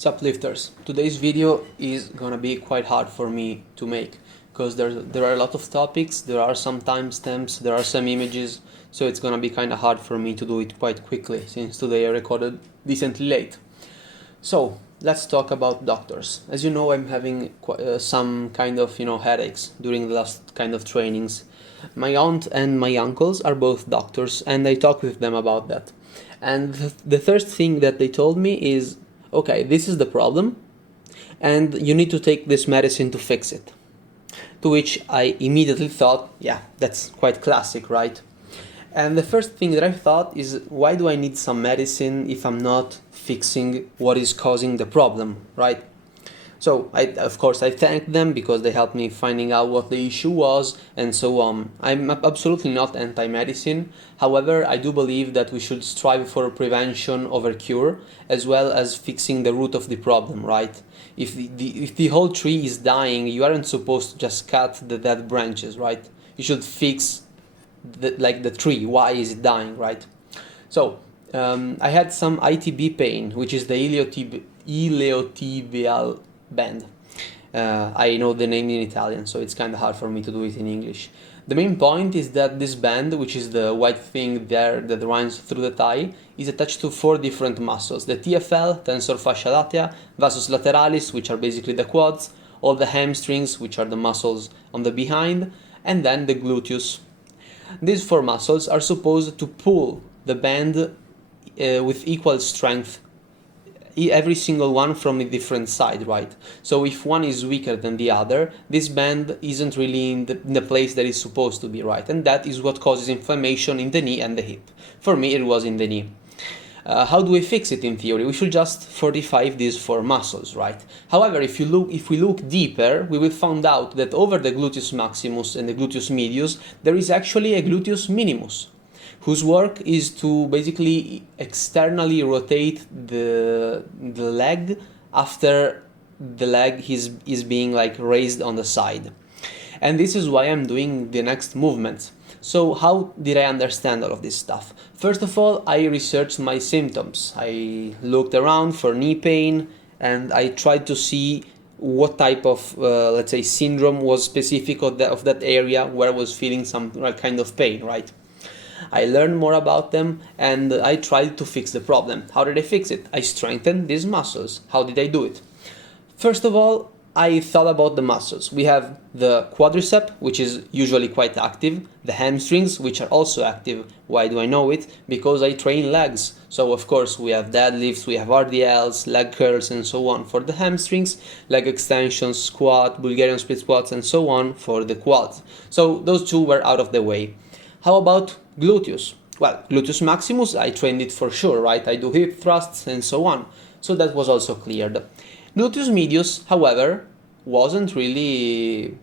Suplifters. Today's video is gonna be quite hard for me to make because there are a lot of topics, there are some timestamps, there are some images, so it's gonna be kind of hard for me to do it quite quickly since today I recorded decently late. So let's talk about doctors. As you know, I'm having some kind of headaches during the last kind of trainings. My aunt and my uncles are both doctors, and I talked with them about that. And the first thing that they told me is, okay, this is the problem, and you need to take this medicine to fix it. To which I immediately thought, yeah, that's quite classic, right? And the first thing that I thought is, why do I need some medicine if I'm not fixing what is causing the problem, right? So, of course, I thanked them because they helped me finding out what the issue was and so on. I'm absolutely not anti-medicine. However, I do believe that we should strive for prevention over cure, as well as fixing the root of the problem, right? If the whole tree is dying, you aren't supposed to just cut the dead branches, right? You should fix the tree. Why is it dying, right? So, I had some ITB pain, which is the iliotibial band. I know the name in Italian, so it's kind of hard for me to do it in English. The main point is that this band, which is the white thing there that runs through the thigh, is attached to 4 different muscles: the TFL, tensor fascia latea, vastus lateralis, which are basically the quads, all the hamstrings, which are the muscles on the behind, and then the gluteus. These 4 muscles are supposed to pull the band with equal strength, every single one from a different side, right? So if one is weaker than the other, this band isn't really in the place that it's supposed to be, right? And that is what causes inflammation in the knee and the hip. For me, it was in the knee. How do we fix it in theory? We should just fortify these 4 muscles, right? However, if we look deeper, we will find out that over the gluteus maximus and the gluteus medius, there is actually a gluteus minimus, whose work is to basically externally rotate the leg after the leg is being like raised on the side. And this is why I'm doing the next movements. So how did I understand all of this stuff? First of all, I researched my symptoms. I looked around for knee pain and I tried to see what type of, let's say, syndrome was specific of that area where I was feeling some kind of pain, right? I learned more about them and I tried to fix the problem. How did I fix it? I strengthened these muscles. How did I do it? First of all, I thought about the muscles. We have the quadricep, which is usually quite active, the hamstrings, which are also active. Why do I know it? Because I train legs. So of course we have deadlifts, we have RDLs, leg curls and so on for the hamstrings, leg extensions, squat, Bulgarian split squats and so on for the quads. So those 2 were out of the way. How about gluteus? Well, gluteus maximus, I trained it for sure, right? I do hip thrusts and so on. So that was also cleared. Gluteus medius, however, wasn't really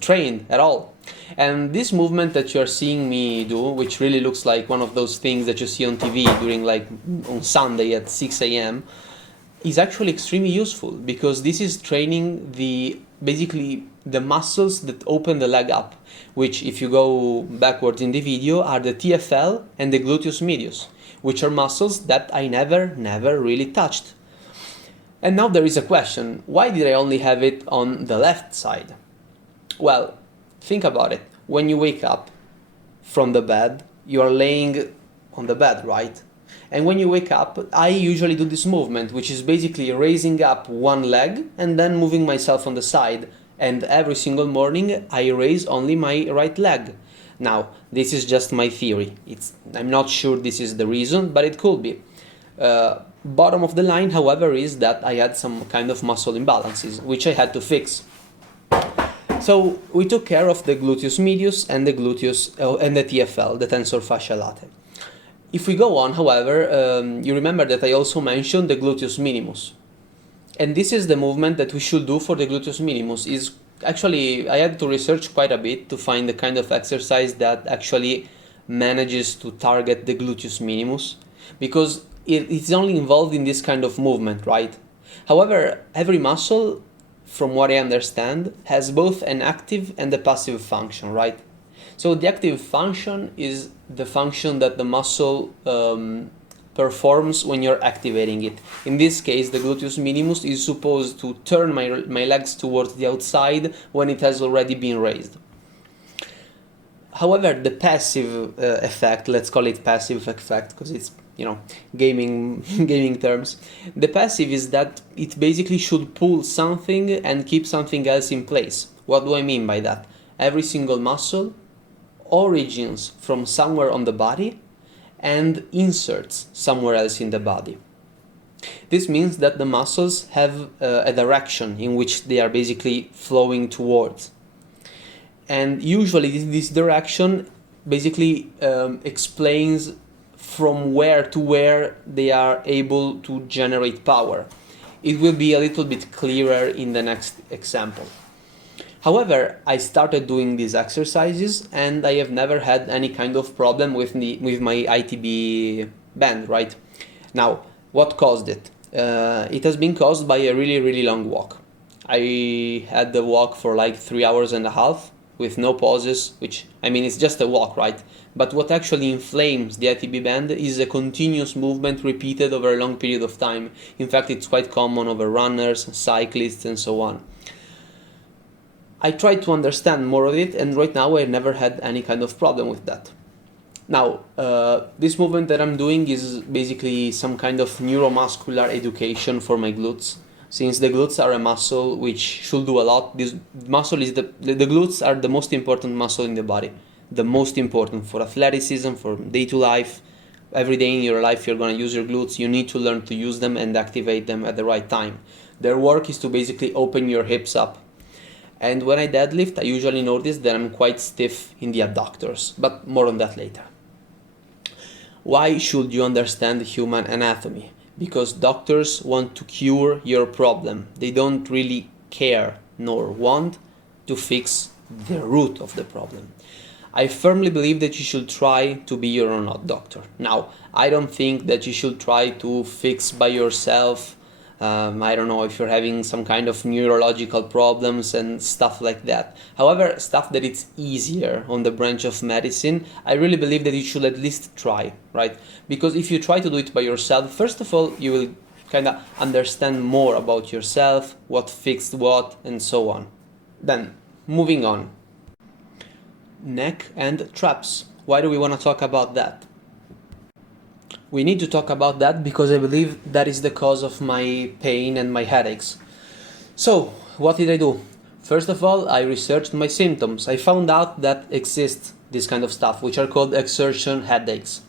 trained at all. And this movement that you're seeing me do, which really looks like one of those things that you see on TV during like on Sunday at 6 a.m., is actually extremely useful because this is training basically the muscles that open the leg up, which if you go backwards in the video are the TFL and the gluteus medius, which are muscles that I never really touched. And now there is a question, why did I only have it on the left side? Well, think about it. When you wake up from the bed, you are laying on the bed, right? And when you wake up, I usually do this movement, which is basically raising up one leg and then moving myself on the side. And every single morning, I raise only my right leg. Now, this is just my theory. I'm not sure this is the reason, but it could be. Bottom of the line, however, is that I had some kind of muscle imbalances, which I had to fix. So we took care of the gluteus medius and the and the TFL, the tensor fascia latea. If we go on, however, you remember that I also mentioned the gluteus minimus. And this is the movement that we should do for the gluteus minimus. Actually, I had to research quite a bit to find the kind of exercise that actually manages to target the gluteus minimus, because it's only involved in this kind of movement, right? However, every muscle, from what I understand, has both an active and a passive function, right? So the active function is the function that the muscle performs when you're activating it. In this case, the gluteus minimus is supposed to turn my legs towards the outside when it has already been raised. However, the passive effect, let's call it passive effect because it's, gaming gaming terms. The passive is that it basically should pull something and keep something else in place. What do I mean by that? Every single muscle origins from somewhere on the body and inserts somewhere else in the body. This means that the muscles have a direction in which they are basically flowing towards. And usually this direction basically explains from where to where they are able to generate power. It will be a little bit clearer in the next example. However, I started doing these exercises and I have never had any kind of problem with my ITB band, right? Now, what caused it? It has been caused by a really, really long walk. I had the walk for like 3 hours and a half with no pauses, which, it's just a walk, right? But what actually inflames the ITB band is a continuous movement repeated over a long period of time. In fact, it's quite common over runners, cyclists, and so on. I tried to understand more of it, and right now I've never had any kind of problem with that. Now, this movement that I'm doing is basically some kind of neuromuscular education for my glutes. Since the glutes are a muscle which should do a lot, this muscle is the glutes are the most important muscle in the body. The most important for athleticism, for day-to life. Every day in your life you're going to use your glutes. You need to learn to use them and activate them at the right time. Their work is to basically open your hips up. And when I deadlift, I usually notice that I'm quite stiff in the abductors, but more on that later. Why should you understand human anatomy? Because doctors want to cure your problem. They don't really care nor want to fix the root of the problem. I firmly believe that you should try to be your own doctor. Now, I don't think that you should try to fix by yourself. I don't know if you're having some kind of neurological problems and stuff like that. However, stuff that it's easier on the branch of medicine, I really believe that you should at least try, right? Because if you try to do it by yourself, first of all, you will kind of understand more about yourself, what fixed what, and so on. Then, moving on. Neck and traps. Why do we want to talk about that? We need to talk about that because I believe that is the cause of my pain and my headaches. So, what did I do? First of all, I researched my symptoms. I found out that exists this kind of stuff, which are called exertion headaches.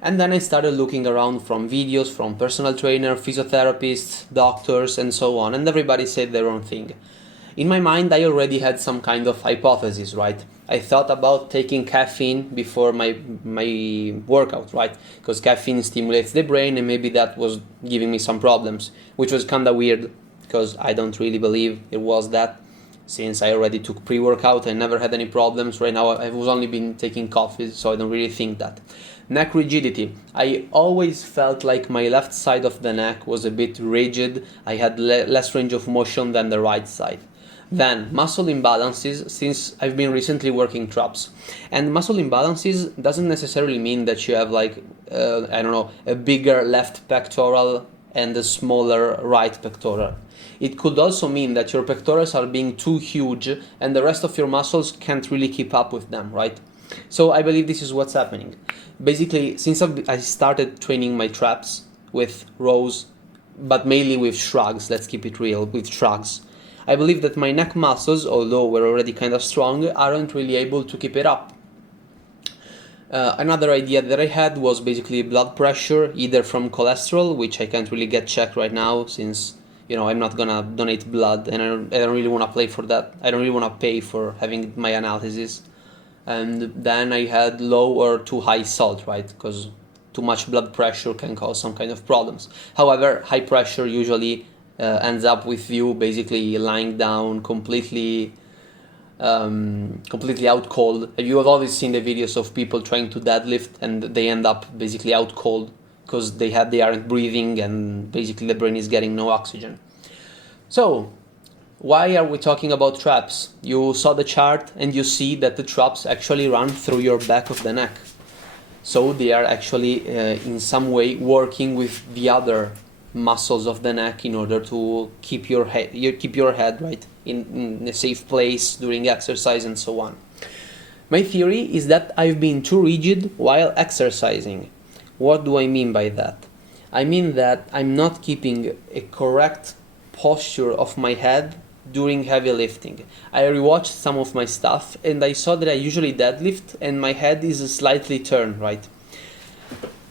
And then I started looking around from videos, from personal trainer, physiotherapists, doctors, and so on, and everybody said their own thing. In my mind, I already had some kind of hypothesis, right? I thought about taking caffeine before my workout, right? Because caffeine stimulates the brain and maybe that was giving me some problems, which was kind of weird because I don't really believe it was that. Since I already took pre-workout, I never had any problems. Right now, I've only been taking coffee, so I don't really think that. Neck rigidity. I always felt like my left side of the neck was a bit rigid. I had less range of motion than the right side. Then, muscle imbalances, since I've been recently working traps. And muscle imbalances doesn't necessarily mean that you have a bigger left pectoral and a smaller right pectoral. It could also mean that your pectorals are being too huge and the rest of your muscles can't really keep up with them, right? So I believe this is what's happening. Basically, since I started training my traps with rows, but mainly with shrugs, let's keep it real, with shrugs, I believe that my neck muscles, although we're already kind of strong, aren't really able to keep it up. Another idea that I had was basically blood pressure, either from cholesterol, which I can't really get checked right now since, I'm not gonna donate blood and I don't really want to pay for that. I don't really want to pay for having my analysis. And then I had low or too high salt, right? Because too much blood pressure can cause some kind of problems. However, high pressure usually ends up with you basically lying down completely out cold. You have always seen the videos of people trying to deadlift and they end up basically out cold because they aren't breathing and basically the brain is getting no oxygen. So, why are we talking about traps? You saw the chart and you see that the traps actually run through your back of the neck. So they are actually in some way working with the other muscles of the neck in order to keep your head right in a safe place during exercise and so on. My theory is that I've been too rigid while exercising. What do I mean by that? I mean that I'm not keeping a correct posture of my head during heavy lifting. I rewatched some of my stuff and I saw that I usually deadlift and my head is slightly turned, right?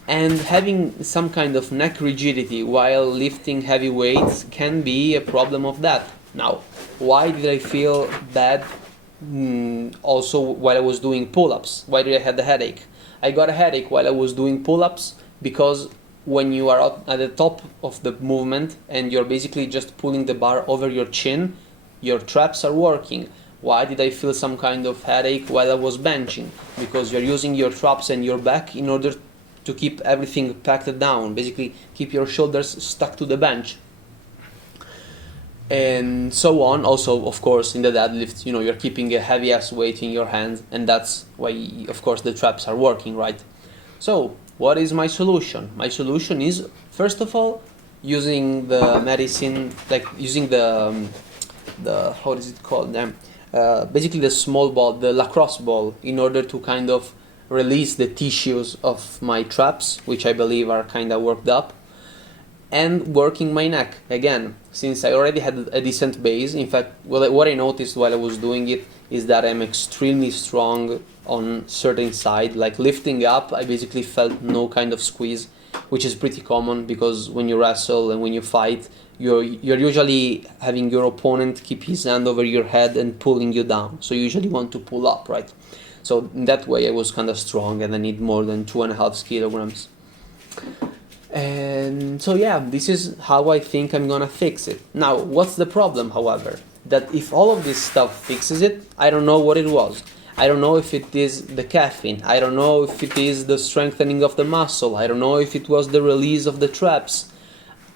And having some kind of neck rigidity while lifting heavy weights can be a problem of that. Now, why did I feel bad also while I was doing pull-ups? Why did I have the headache? I got a headache while I was doing pull-ups because when you are at the top of the movement and you're basically just pulling the bar over your chin, your traps are working. Why did I feel some kind of headache while I was benching? Because you're using your traps and your back in order to keep everything packed down, basically keep your shoulders stuck to the bench. And so on. Also, of course, in the deadlift, you're keeping a heavy ass weight in your hands, and that's why, of course, the traps are working, right? So, what is my solution? My solution is, first of all, using the medicine, like using the how is it called? Basically the small ball, the lacrosse ball, in order to kind of release the tissues of my traps, which I believe are kind of worked up, and working my neck again, since I already had a decent base. In fact, what I noticed while I was doing it is that I'm extremely strong on certain side, like lifting up, I basically felt no kind of squeeze, which is pretty common because when you wrestle and when you fight, you're usually having your opponent keep his hand over your head and pulling you down. So you usually want to pull up, right? So in that way I was kind of strong and I need more than 2.5 kilograms. And so yeah, this is how I think I'm gonna fix it. Now, what's the problem, however? That if all of this stuff fixes it, I don't know what it was. I don't know if it is the caffeine. I don't know if it is the strengthening of the muscle. I don't know if it was the release of the traps.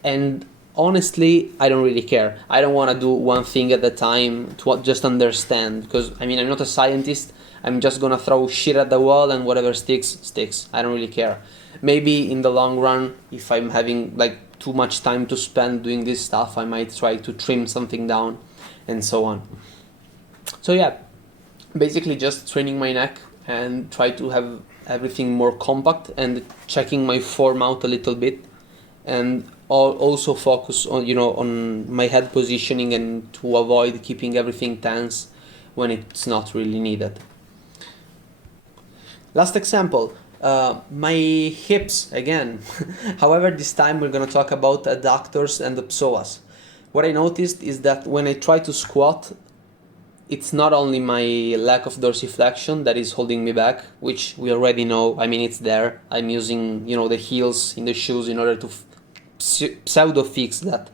And honestly, I don't really care. I don't want to do one thing at a time to just understand. Because, I'm not a scientist. I'm just gonna throw shit at the wall and whatever sticks, sticks. I don't really care. Maybe in the long run, if I'm having like too much time to spend doing this stuff, I might try to trim something down and so on. So yeah, basically just training my neck and try to have everything more compact and checking my form out a little bit, and also focus on on my head positioning and to avoid keeping everything tense when it's not really needed. Last example, my hips again. However, this time we're gonna talk about adductors and the psoas. What I noticed is that when I try to squat, it's not only my lack of dorsiflexion that is holding me back, which we already know. It's there. I'm using, the heels in the shoes in order to pseudo fix that.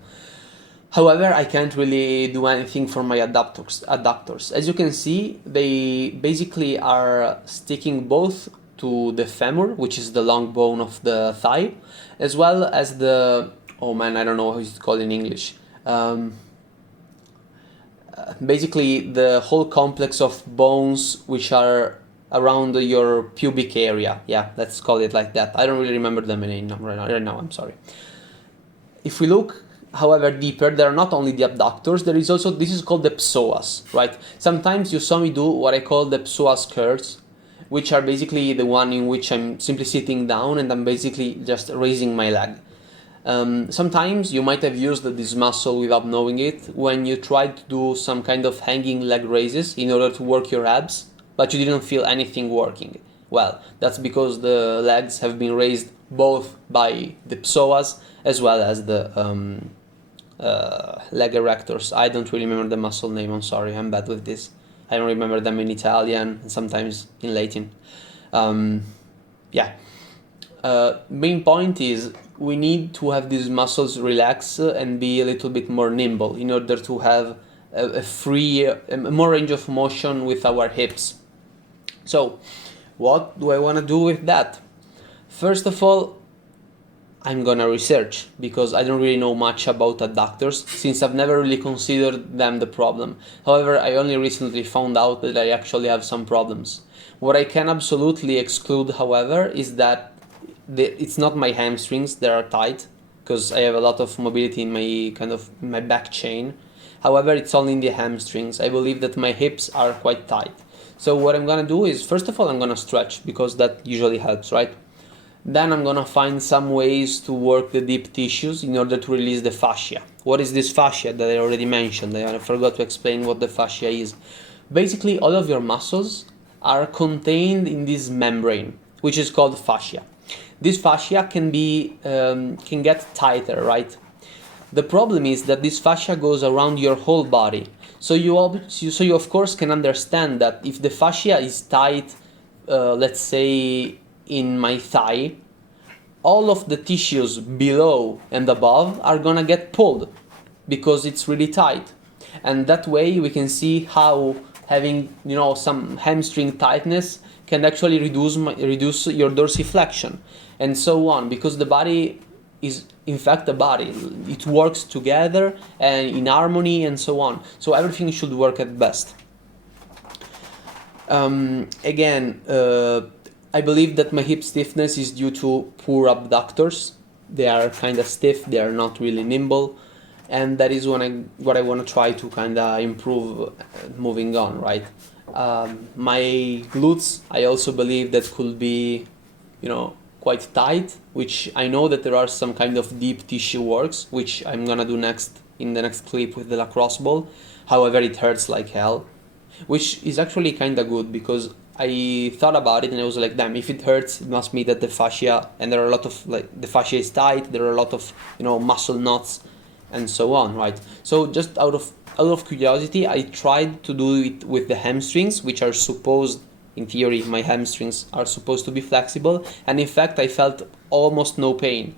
However, I can't really do anything for my adductors. As you can see, they basically are sticking both to the femur, which is the long bone of the thigh, as well as the, oh man, I don't know how it's called in English. Basically the whole complex of bones which are around your pubic area. Yeah, let's call it like that. I don't really remember the name right now, I'm sorry. If we look, however, deeper, there are not only the abductors, there is also, this is called the psoas, right? Sometimes you saw me do what I call the psoas curls, which are basically the one in which I'm simply sitting down and I'm basically just raising my leg. Sometimes you might have used this muscle without knowing it when you tried to do some kind of hanging leg raises in order to work your abs, but you didn't feel anything working. Well, that's because the legs have been raised both by the psoas as well as the leg erectors. I don't really remember the muscle name, I'm sorry, I'm bad with this. I don't remember them in Italian and sometimes in Latin. Main point is we need to have these muscles relax and be a little bit more nimble in order to have more range of motion with our hips. So, what do I want to do with that? First of all, I'm gonna research, because I don't really know much about adductors, since I've never really considered them the problem. However, I only recently found out that I actually have some problems. What I can absolutely exclude, however, is that it's not my hamstrings that are tight, because I have a lot of mobility in my back chain. However, it's only in the hamstrings. I believe that my hips are quite tight. So what I'm gonna do is, first of all, I'm gonna stretch, because that usually helps, right? Then I'm gonna find some ways to work the deep tissues in order to release the fascia. What is this fascia that I already mentioned? I forgot to explain what the fascia is. Basically, all of your muscles are contained in this membrane, which is called fascia. This fascia can get tighter, right? The problem is that this fascia goes around your whole body. So you of course can understand that if the fascia is tight, let's say in my thigh, all of the tissues below and above are gonna get pulled because it's really tight. And that way we can see how having some hamstring tightness can actually reduce your dorsiflexion and so on, because the body is in fact a body. It works together and in harmony and so on. So everything should work at best. Again, I believe that my hip stiffness is due to poor abductors. They are kind of stiff, they are not really nimble, and that is what I want to try to kind of improve moving on, right? My glutes, I also believe that could be, quite tight, which I know that there are some kind of deep tissue works, which I'm gonna do next in the next clip with the lacrosse ball. However, it hurts like hell, which is actually kind of good, because I thought about it and I was like, damn, if it hurts, it must mean that the fascia, and there are a lot of, the fascia is tight, there are a lot of, muscle knots and so on, right? So just out of curiosity, I tried to do it with the hamstrings, which are supposed, in theory, my hamstrings are supposed to be flexible, and in fact I felt almost no pain.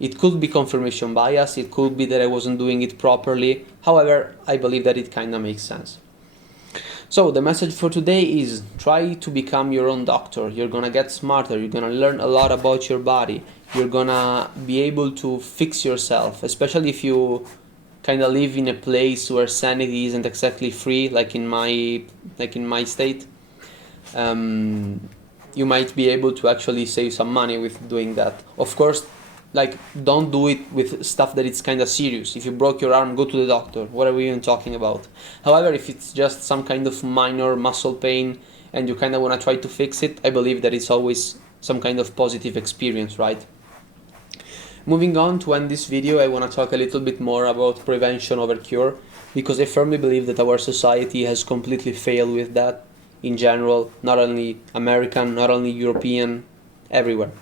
It could be confirmation bias, it could be that I wasn't doing it properly. However, I believe that it kind of makes sense. So the message for today is, try to become your own doctor. You're gonna get smarter, you're gonna learn a lot about your body, you're gonna be able to fix yourself, especially if you kind of live in a place where sanity isn't exactly free, like in my state. You might be able to actually save some money with doing that. Of course, don't do it with stuff that it's kind of serious. If you broke your arm, go to the doctor. What are we even talking about? However, if it's just some kind of minor muscle pain and you kind of want to try to fix it, I believe that it's always some kind of positive experience, right? Moving on, to end this video, I want to talk a little bit more about prevention over cure, because I firmly believe that our society has completely failed with that in general, not only American, not only European, everywhere.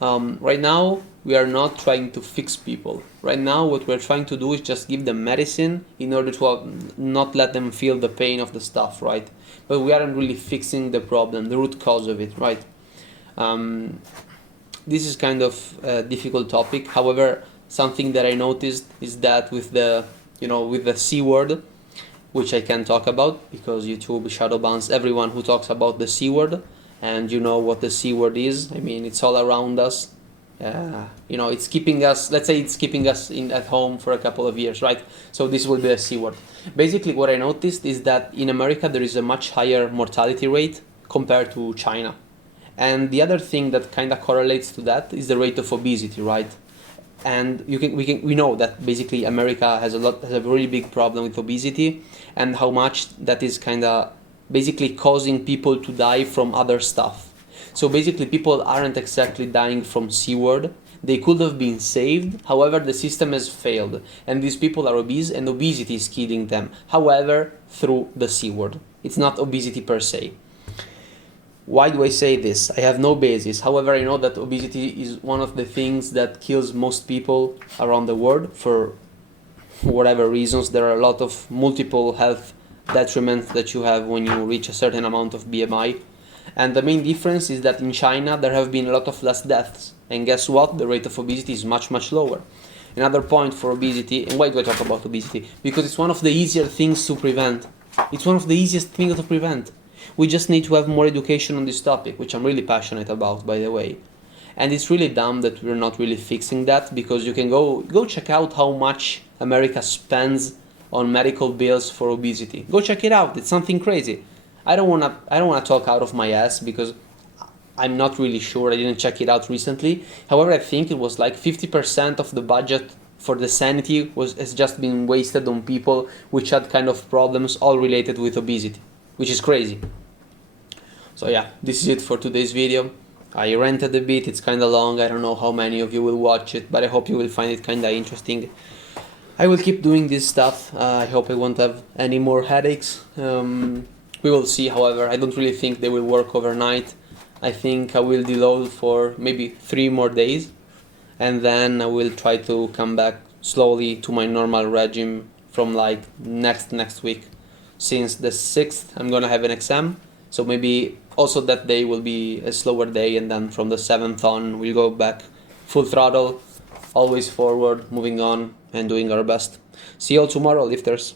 Right now, we are not trying to fix people. Right now, what we're trying to do is just give them medicine in order to not let them feel the pain of the stuff, right? But we aren't really fixing the problem, the root cause of it, right? This is kind of a difficult topic. However, something that I noticed is that with the C word, which I can talk about because YouTube shadow bans everyone who talks about the C word, and you know what the C word is. I mean, it's all around us. It's keeping us, let's say it's keeping us at home for a couple of years, right? So this will be a C word. Basically, what I noticed is that in America there is a much higher mortality rate compared to China. And the other thing that kind of correlates to that is the rate of obesity, right? And we know that basically America has a really big problem with obesity, and how much that is kind of basically causing people to die from other stuff. So basically people aren't exactly dying from C word. They could have been saved, however the system has failed, and these people are obese and obesity is killing them, however through the C word. It's not obesity per se. Why do I say this? I have no basis. However, I know that obesity is one of the things that kills most people around the world for whatever reasons. There are a lot of multiple health detriments that you have when you reach a certain amount of BMI. And the main difference is that in China there have been a lot of less deaths. And guess what? The rate of obesity is much, much lower. Another point for obesity, and why do I talk about obesity? Because it's one of the easier things to prevent. It's one of the easiest things to prevent. We just need to have more education on this topic, which I'm really passionate about, by the way. And it's really dumb that we're not really fixing that, because you can go check out how much America spends on medical bills for obesity. Go check it out. It's something crazy. I don't wanna talk out of my ass because I'm not really sure. I didn't check it out recently. However, I think it was like 50% of the budget for the sanity has just been wasted on people which had kind of problems all related with obesity, which is crazy. So yeah, this is it for today's video. I ranted a bit, it's kinda long, I don't know how many of you will watch it, but I hope you will find it kinda interesting. I will keep doing this stuff, I hope I won't have any more headaches. We will see, however, I don't really think they will work overnight. I think I will deload for maybe 3 more days, and then I will try to come back slowly to my normal regime from like next week. Since the 6th I'm gonna have an exam, so maybe also that day will be a slower day, and then from the 7th on we'll go back full throttle, always forward, moving on and doing our best. See you all tomorrow, lifters.